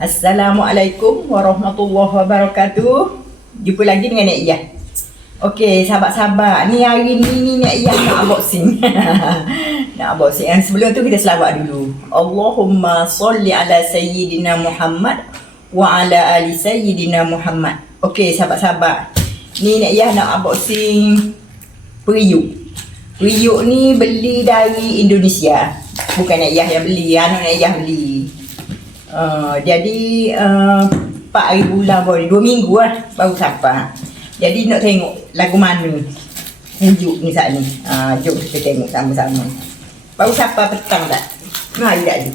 Assalamualaikum warahmatullahi wabarakatuh. Jumpa lagi dengan Nek Iyah. Okey, sahabat-sahabat, ni hari ni Nek Iyah nak unboxing. Nak unboxing. Sebelum tu kita selawat dulu. Allahumma salli ala sayyidina Muhammad wa ala ali sayyidina Muhammad. Okey, sahabat-sahabat. Ni Nek Iyah nak unboxing periuk. Periuk ni beli dari Indonesia. Bukan Nek Iyah yang beli, anak Nek Iyah beli. Jadi 4 hari bulan baru 2 minggu lah baru sampai. Jadi nak tengok lagu mana periuk ni saat ni. Jom kita tengok sama-sama. Baru sampai petang tak? Mari tak ni.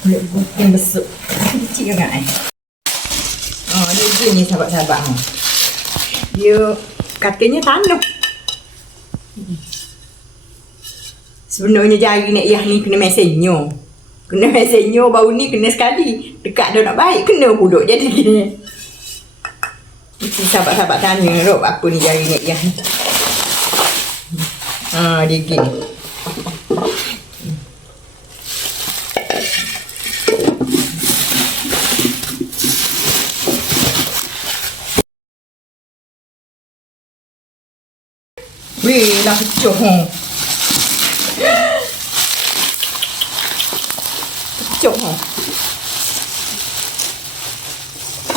Kulit bukan besuk. Kecil kan kan? Dia gini sahabat-sahabat. Dia katanya tanah. Sebenarnya jari Nek Iyah ni kena mesenyo. Kena mesenyo baru ni kena sekali. Dekat dah nak baik kena pulak. Jadi gini. Mesti sahabat-sahabat tanya Rob apa ni jari Nek Iyah ni. Dia gini. Weh, dah pecah. Pecah.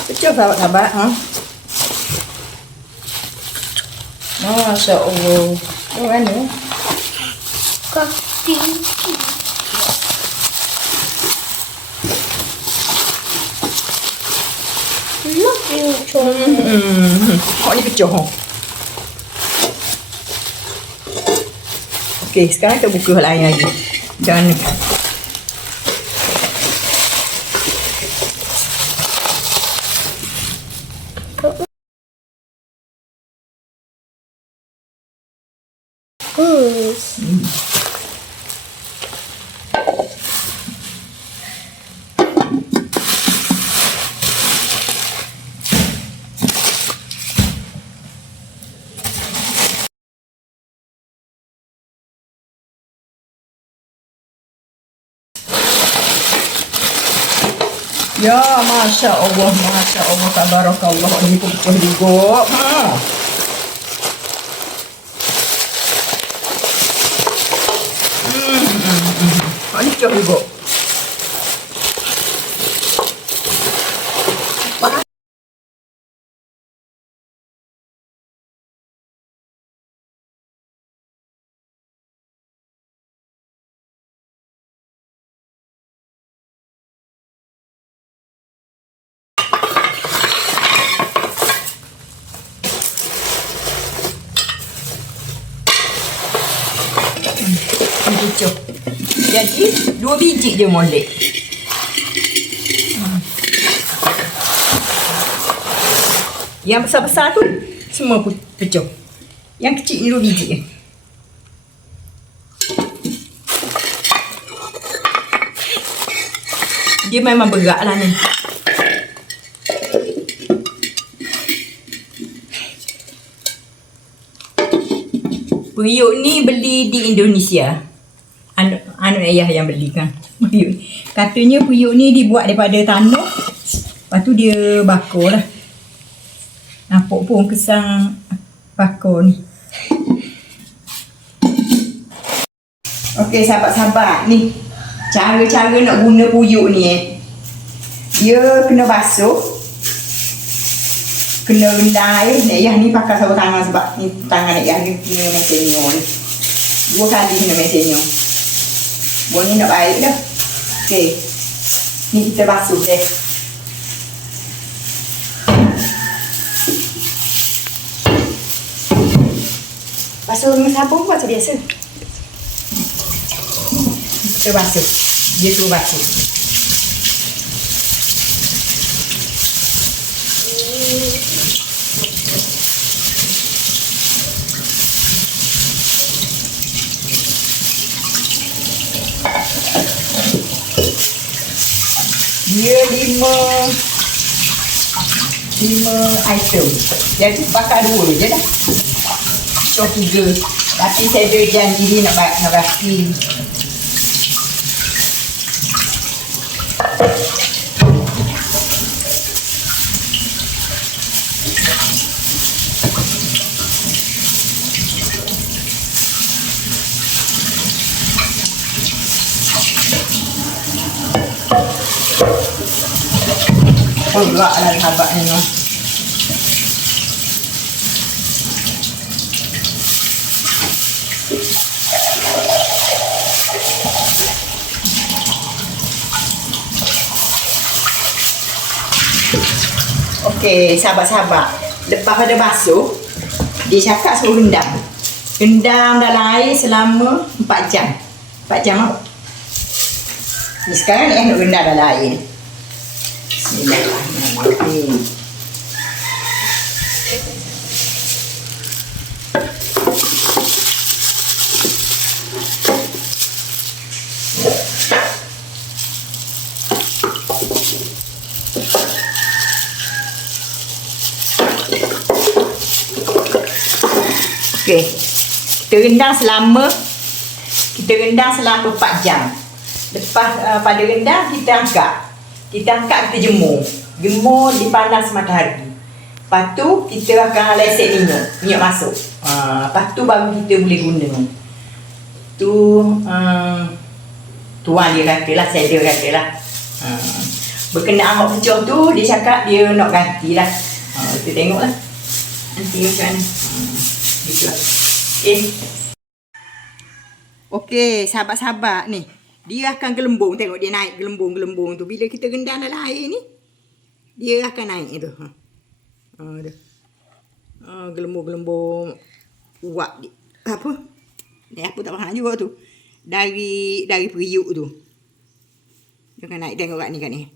Pecah sahabat-sahabat. Masya Allah. Yang mana? Kaki. Love you, Kok ni pecah. Okey, sekarang kita buka hal lain lagi. Jangan ni. Ya, Masya Allah, tabarakallah. Ini pun juga. Ini pecah juga. Pucuk. Jadi 2 biji je molek. Yang besar-besar tu semua pucuk. Yang kecil ni 2 biji je. Dia memang berat lah ni. Periuk ni beli di Indonesia. Anu ayah yang belikan. Periuk. Katanya periuk ni dibuat daripada tanah. Lepas tu dia bakar lah. Nampak pun kesan bakar ni. Okey sahabat-sahabat, ni cara-cara nak guna periuk ni Dia kena basuh. Kena rendam air. Nek Iyah ni pakai sarung tangan sebab ni tangan Nek Iyah ni kena mesenyo ni. 2 kali kena mesenyo. Buat ni nak baik dah. Okey. Ni kita basuh deh. Basuh dengan sabun macam biasa. Kita basuh. Dia tu basuh. Dia 5 item. Jadi pakai 2 je dah. So 3. Tapi saya ada janji ni nak basi. Oh, gerak lah sahabat ni. Okey, sahabat-sahabat. Lepas pada basuh, dia cakap suruh rendam. Rendam dalam air selama 4 jam. 4 jam apa? Ni sekarang ni nak rendam dalam air ni. Bismillahirrahmanirrahim. Okey. Kita rendam selama 4 jam. Lepas pada rendam kita angkat. Kita jemur. Jemur di panas matahari. Lepas tu kita akan lesek minyak masuk. Lepas tu baru kita boleh guna. Tuan dia katalah, saya dia katalah. Berkenaan hak pecah tu, dia cakap dia nak gantilah. Kita tengoklah. Nanti macam mana. Gitu lah. Okey, sahabat-sahabat ni. Dia akan gelembung. Tengok dia naik gelembung-gelembung tu. Bila kita rendam dalam air ni, dia akan naik tu. Gelembung-gelembung. Uap dia. Apa? Ni apa tak faham juga tu. Dari periuk tu. Dia akan naik. Tengok kat ni.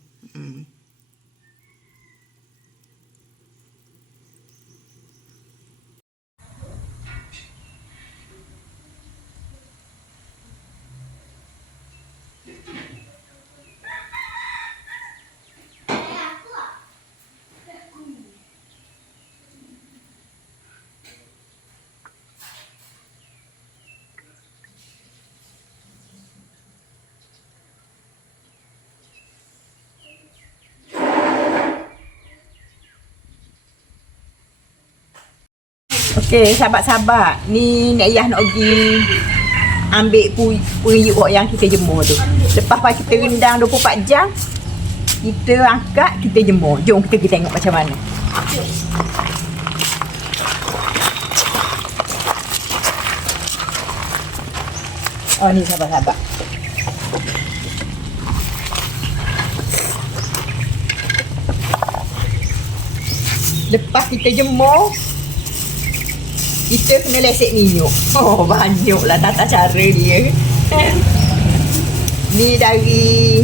Okey, sahabat-sahabat. Ni Nek Yah nak pergi ambil periuk yang kita jemur tu. Lepas kita rendam 24 jam, kita angkat, kita jemur. Jom kita pergi tengok macam mana. Oh, ni sahabat-sahabat. Lepas kita jemur, kita kena lesek minyak. Oh, banyaklah tata cara dia. Ni dari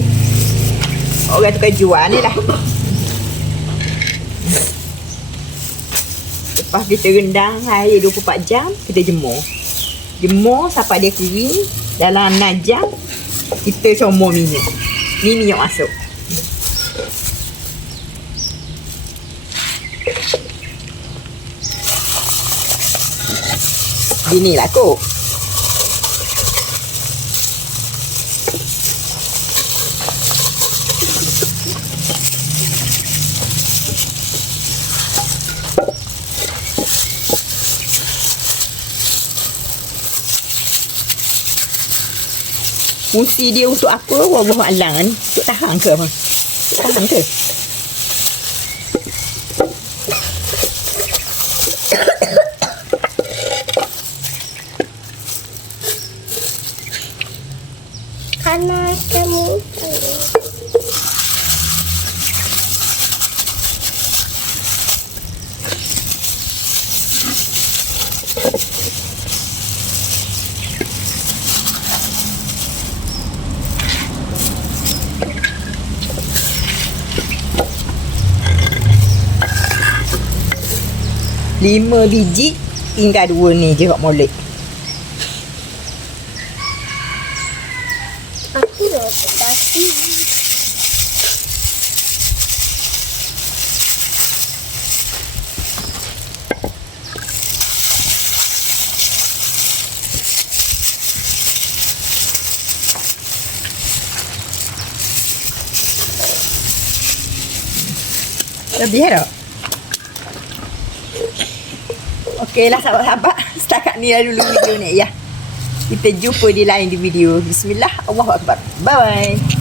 orang tukar jual ni lah. Lepas kita rendam air 24 jam, kita jemur. Jemur sampai dia kering. Dalam 6 jam, kita comor minyak. Ni minyak masuk. Inilah kot. Fungsi dia untuk apa? Wallahu a'lam. Untuk tahan ke apa? Tahan ke? Panas kamu. 5 biji. Tinggal 2 ni je kat molek. Aku dah terkasih. Lebih tak? Okeylah sahabat-sahabat. Setakat ni lah dulu video ni ya. Kita jumpa di lain video. Bismillah. Allahu Akbar. Bye bye.